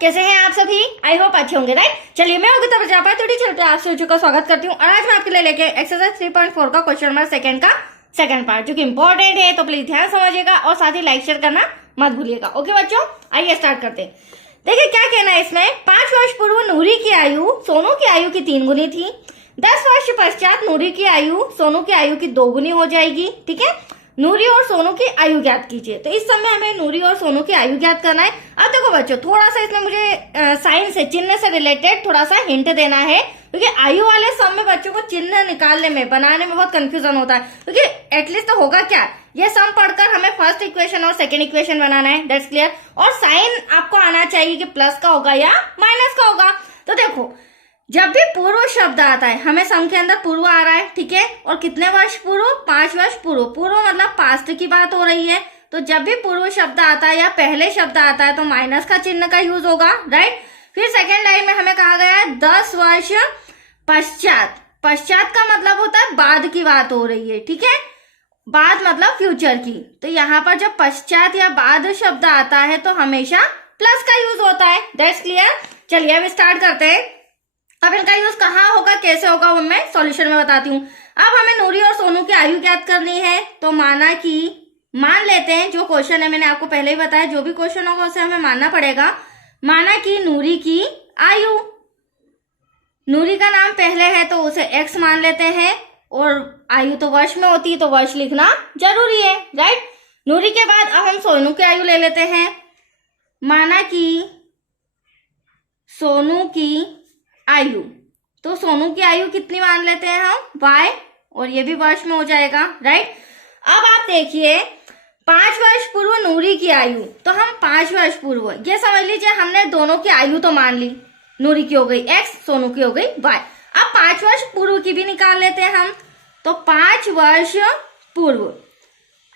कैसे हैं आप सभी? आई होप अच्छे होंगे, राइट। चलिए मैं योगिता प्रजापति चलते आप सभी का स्वागत करती हूँ और आज मैं आपके लिए लेके एक्सरसाइज 3.4 का क्वेश्चन नंबर सेकंड का सेकंड पार्ट, जो कि इंपॉर्टेंट है, तो प्लीज ध्यान समझिएगा और साथ ही लाइक शेयर करना मत भूलिएगा। ओके बच्चों, आइए स्टार्ट करते हैं। देखिए क्या कहना है इसमें। 5 वर्ष पूर्व नूरी की आयु सोनू की आयु की 3 गुनी थी। 10 वर्ष पश्चात नूरी की आयु सोनू की आयु की 2 गुनी हो जाएगी। ठीक है, नूरी और सोनू की आयु ज्ञात कीजिए। तो इस समय हमें नूरी और सोनू की आयु ज्ञात करना है। अब देखो बच्चों, थोड़ा सा इसमें मुझे साइन से, चिन्ह से रिलेटेड थोड़ा सा हिंट देना है, क्योंकि आयु वाले सम में बच्चों को चिन्ह निकालने में, बनाने में बहुत कंफ्यूजन होता है। क्योंकि एटलीस्ट तो होगा क्या, ये सम पढ़कर हमें फर्स्ट इक्वेशन और सेकेंड इक्वेशन बनाना है, दैट्स क्लियर। और साइन आपको आना चाहिए कि प्लस का होगा या माइनस का होगा। तो देखो, जब भी पूर्व शब्द आता है, हमें सम के अंदर पूर्व आ रहा है, ठीक है, और कितने वर्ष पूर्व? 5 वर्ष पूर्व। पूर्व मतलब पास्ट की बात हो रही है। तो जब भी पूर्व शब्द आता है या पहले शब्द आता है तो माइनस का चिन्ह का यूज होगा, राइट। फिर सेकेंड लाइन में हमें कहा गया है 10 वर्ष पश्चात। पश्चात का मतलब होता है बाद की बात हो रही है, ठीक है, बाद मतलब फ्यूचर की। तो यहाँ पर जब पश्चात या बाद शब्द आता है तो हमेशा प्लस का यूज होता है, दैट्स क्लियर। चलिए अब स्टार्ट करते हैं। अब इनका यूज कहाँ होगा, कैसे होगा, वो मैं सॉल्यूशन में बताती हूँ। अब हमें नूरी और सोनू की आयु ज्ञात करनी है। तो मान लेते हैं, जो क्वेश्चन है मैंने आपको पहले ही बताया, जो भी क्वेश्चन होगा उसे हमें मानना पड़ेगा। माना कि नूरी की आयु, नूरी का नाम पहले है तो उसे x मान लेते हैं, और आयु तो वर्ष में होती है तो वर्ष लिखना जरूरी है, राइट। नूरी के बाद अब हम सोनू की आयु ले लेते हैं। माना कि सोनू की आयु, तो सोनू की आयु कितनी मान लेते हैं हम? y, और ये भी वर्ष में हो जाएगा, राइट। अब आप देखिए, 5 वर्ष पूर्व नूरी की आयु, तो हम 5 वर्ष पूर्व, ये समझ लीजिए हमने दोनों की आयु तो मान ली, नूरी की हो गई x, सोनू की हो गई y। अब 5 वर्ष पूर्व की भी निकाल लेते हैं हम। तो 5 वर्ष पूर्व,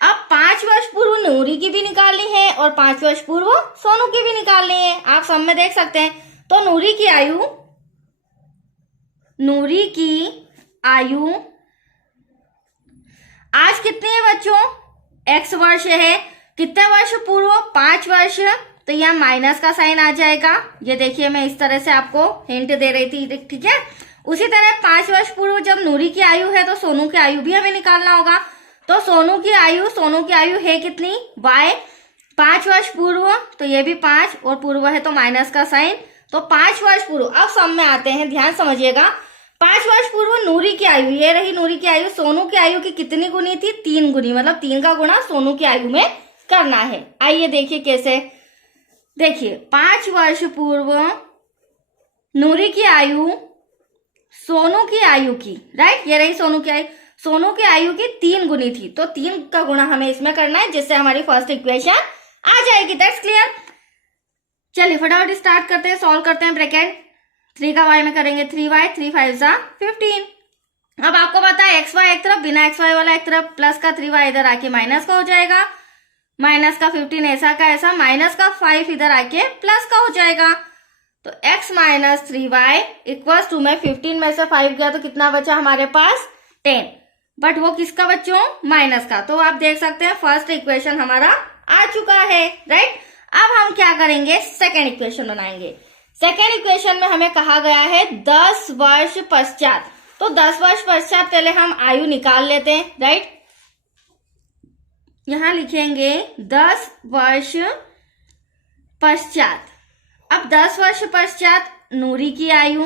अब 5 वर्ष पूर्व नूरी की भी निकालनी है और 5 वर्ष पूर्व सोनू की भी निकालनी है। आप सब में देख सकते हैं। तो नूरी की आयु आज कितनी है बच्चों? x वर्ष है। कितने वर्ष पूर्व? 5 वर्ष। तो यहाँ माइनस का साइन आ जाएगा। ये देखिए, मैं इस तरह से आपको हिंट दे रही थी, ठीक है। उसी तरह 5 वर्ष पूर्व जब नूरी की आयु है तो सोनू की आयु भी हमें निकालना होगा। तो सोनू की आयु है कितनी? y। 5 वर्ष पूर्व, तो ये भी 5, और पूर्व है तो माइनस का साइन। तो 5 वर्ष पूर्व, अब सम में आते हैं, ध्यान समझिएगा। 5 वर्ष पूर्व नूरी की आयु, ये रही नूरी की आयु, सोनू की आयु की कितनी गुनी थी? 3 गुनी, मतलब 3 का गुणा सोनू की आयु में करना है। आइए देखिए कैसे। देखिए, 5 वर्ष पूर्व नूरी की आयु सोनू की आयु की, राइट, ये रही सोनू की आयु, सोनू की आयु की 3 गुनी थी। तो 3 का गुणा हमें इसमें करना है, जिससे हमारी फर्स्ट इक्वेशन आ जाएगी, दैट्स क्लियर। चलिए फटाफट स्टार्ट करते हैं, सॉल्व करते हैं। ब्रैकेट 3 का y में करेंगे 3y, 3 5 जा 15। अब आपको पता है xy एक तरफ, बिना xy वाला एक तरफ, प्लस का 3y इधर आके माइनस का हो जाएगा, माइनस का 15 ऐसा का ऐसा, माइनस का 5 इधर आके प्लस का हो जाएगा। तो x minus 3y equals to में 15 में से 5 गया तो कितना बचा हमारे पास? 10। बट वो किसका बच्चों? माइनस का। तो आप देख सकते हैं फर्स्ट इक्वेशन हमारा आ चुका है, राइट। अब हम क्या करेंगे? सेकेंड इक्वेशन बनाएंगे। सेकेंड इक्वेशन में हमें कहा गया है 10 वर्ष पश्चात। तो 10 वर्ष पश्चात पहले हम आयु निकाल लेते हैं, राइट। यहां लिखेंगे 10 वर्ष पश्चात। अब 10 वर्ष पश्चात नूरी की आयु,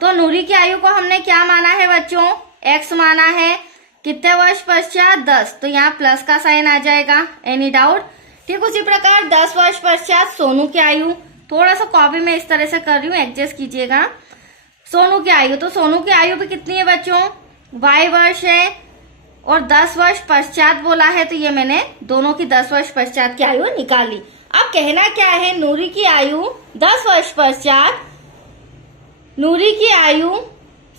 तो नूरी की आयु को हमने क्या माना है बच्चों? x माना है। कितने वर्ष पश्चात? 10। तो यहाँ प्लस का साइन आ जाएगा, एनी डाउट? ठीक उसी प्रकार 10 वर्ष पश्चात सोनू की आयु, थोड़ा सा कॉपी में इस तरह से कर रही हूँ, एडजस्ट कीजिएगा। सोनू की आयु, तो सोनू की आयु भी कितनी है बच्चों? y वर्ष है, और 10 वर्ष पश्चात बोला है, तो ये मैंने दोनों की 10 वर्ष पश्चात की आयु निकाली। अब कहना क्या है? नूरी की आयु 10 वर्ष पश्चात नूरी की आयु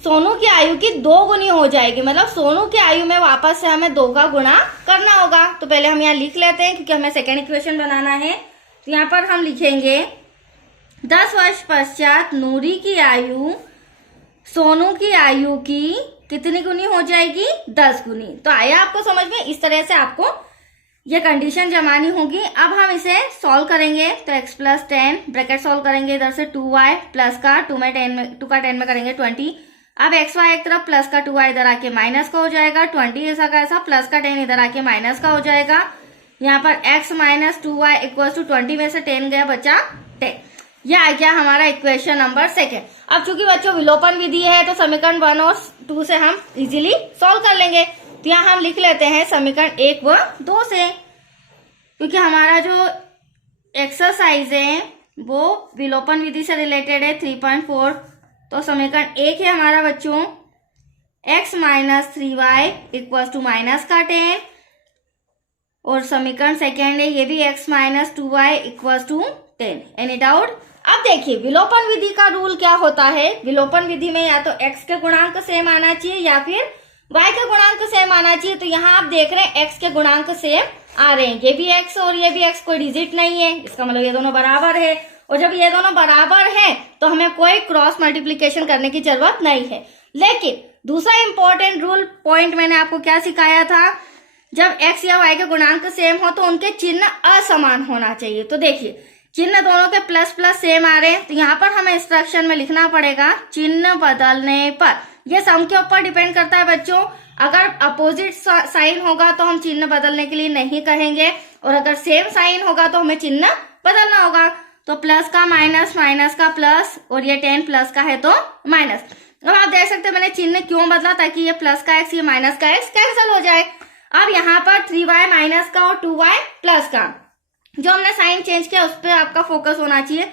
सोनू की आयु की 2 गुनी हो जाएगी, मतलब सोनू की आयु में वापस से हमें 2 का गुणा करना होगा। तो पहले हम यहाँ लिख लेते हैं, क्योंकि हमें सेकेंड इक्वेशन बनाना है। तो यहाँ पर हम लिखेंगे 10 वर्ष पश्चात नूरी की आयु सोनू की आयु की कितनी गुनी हो जाएगी? 10 गुनी। तो आया आपको समझ में? इस तरह से आपको ये कंडीशन जमानी होगी। अब हम इसे सॉल्व करेंगे तो x प्लस 10 ब्रैकेट सॉल्व करेंगे, इधर से 2y प्लस का 2 का 10 में करेंगे 20। अब xy एक तरफ प्लस का 2y इधर आके माइनस का हो जाएगा, 20 ऐसा का ऐसा प्लस का 10 इधर आके माइनस का हो जाएगा। यहाँ पर x minus 2y equal to 20 में से 10 गया बचा 10। यह आ गया हमारा इक्वेशन नंबर सेकेंड। अब चूंकि बच्चों विलोपन विधि है तो समीकरण 1 और 2 से हम इजीली सॉल्व कर लेंगे। तो यहाँ हम लिख लेते हैं समीकरण 1 व 2 से, क्योंकि हमारा जो एक्सरसाइज है वो विलोपन विधि से रिलेटेड है 3.4। तो समीकरण 1 है हमारा बच्चों x minus 3y equal to minus का 10, और समीकरण सेकेंड है ये भी x minus 2y equal to 10। Any doubt? अब देखिए विलोपन विधि का रूल क्या होता है। विलोपन विधि में या तो x के गुणांक सेम आना चाहिए या फिर y के गुणांक सेम आना चाहिए। तो यहाँ आप देख रहे हैं x के गुणांक सेम आ रहे हैं, ये भी x और ये भी x, कोई डिजिट नहीं है, इसका मतलब ये दोनों बराबर है। और जब ये दोनों बराबर हैं तो हमें कोई क्रॉस मल्टीप्लीकेशन करने की जरूरत नहीं है। लेकिन दूसरा इंपॉर्टेंट रूल पॉइंट मैंने आपको क्या सिखाया था, जब x या y के गुणांक सेम हो तो उनके चिन्ह असमान होना चाहिए। तो देखिए चिन्ह दोनों के प्लस प्लस सेम आ रहे हैं, तो यहाँ पर हमें इंस्ट्रक्शन में लिखना पड़ेगा चिन्ह बदलने पर। यह सम के ऊपर डिपेंड करता है बच्चों। अगर अपोजिट साइन होगा तो हम चिन्ह बदलने के लिए नहीं कहेंगे, और अगर सेम साइन होगा तो हमें चिन्ह बदलना होगा। तो प्लस का माइनस, माइनस का प्लस, और ये 10 प्लस का है तो माइनस। अब आप देख सकते हैं मैंने चिन्ह क्यों बदला, ताकि ये प्लस का x ये माइनस का x कैंसिल हो जाए। अब यहाँ पर 3y माइनस का और 2y प्लस का जो हमने साइन चेंज किया उस पर आपका फोकस होना चाहिए।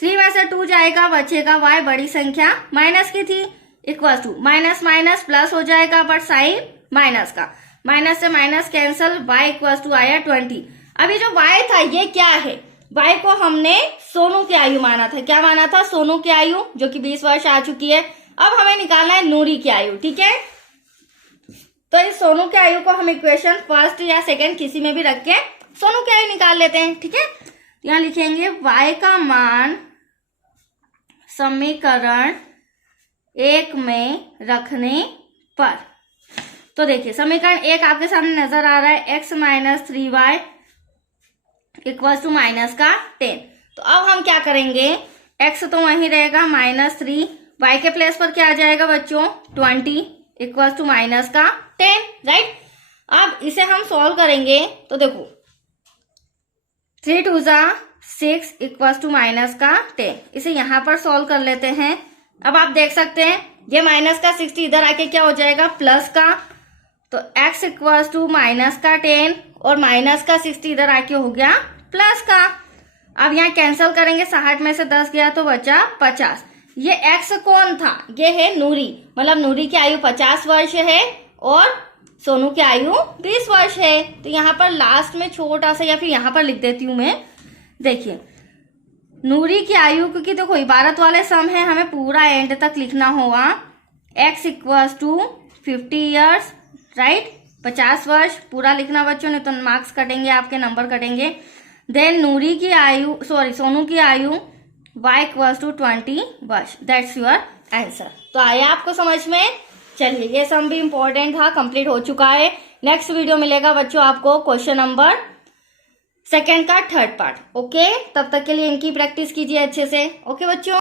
3 में से 2 जाएगा, बचेगा y बड़ी संख्या माइनस की थी equal to minus minus plus हो जाएगा, बट साइन माइनस का, माइनस से minus cancel, y equal to आया 20। अभी जो y था ये क्या है, y को हमने सोनू की आयु माना था। क्या माना था? सोनू की आयु, जो कि 20 वर्ष आ चुकी है। अब हमें निकालना है नूरी की आयु, ठीक है। तो इस सोनू की आयु को हम इक्वेशन फर्स्ट या सेकंड किसी में भी रख के सोनू की आयु निकाल लेते हैं, ठीक है। यहाँ लिखेंगे y का मान समीकरण 1 में रखने पर। तो देखिए समीकरण 1 आपके सामने नजर आ रहा है, x minus 3y equal to minus का 10। तो अब हम क्या करेंगे, x तो वहीं रहेगा -3, y के प्लेस पर क्या आ जाएगा बच्चों 20 इक्वल टू माइनस का 10, राइट। अब इसे हम सॉल्व करेंगे तो देखो 3 2 6 इक्वल टू माइनस का 10, इसे यहाँ पर सॉल्व कर लेते हैं। अब आप देख सकते हैं ये माइनस का 60 इधर आके क्या हो जाएगा प्लस का, तो x इक्वल टू माइनस का 10 और माइनस का 60 इधर आके हो गया प्लस का। अब यहाँ कैंसिल करेंगे, 60 में से 10 गया तो बचा 50। ये x कौन था? ये है नूरी, मतलब नूरी की आयु 50 वर्ष है और सोनू की आयु 20 वर्ष है। तो यहाँ पर लास्ट में छोटा सा, या फिर यहाँ पर लिख देती हूँ मैं, देखिए नूरी की आयु, क्योंकि देखो इबारत वाले सम है हमें पूरा एंड तक लिखना होगा। x equal to 50 years, right, 50 वर्ष पूरा लिखना बच्चों, नहीं तो मार्क्स कटेंगे आपके, नंबर कटेंगे। देन नूरी की आयु, सॉरी सोनू की आयु y इक्वल टू 20 वर्ष। That's your answer. तो आया आपको समझ में? चलिए ये सम भी इंपॉर्टेंट था, कंप्लीट हो चुका है। नेक्स्ट वीडियो मिलेगा बच्चों आपको क्वेश्चन नंबर 2 का 3rd पार्ट। ओके, तब तक के लिए इनकी प्रैक्टिस कीजिए अच्छे से। ओके बच्चों।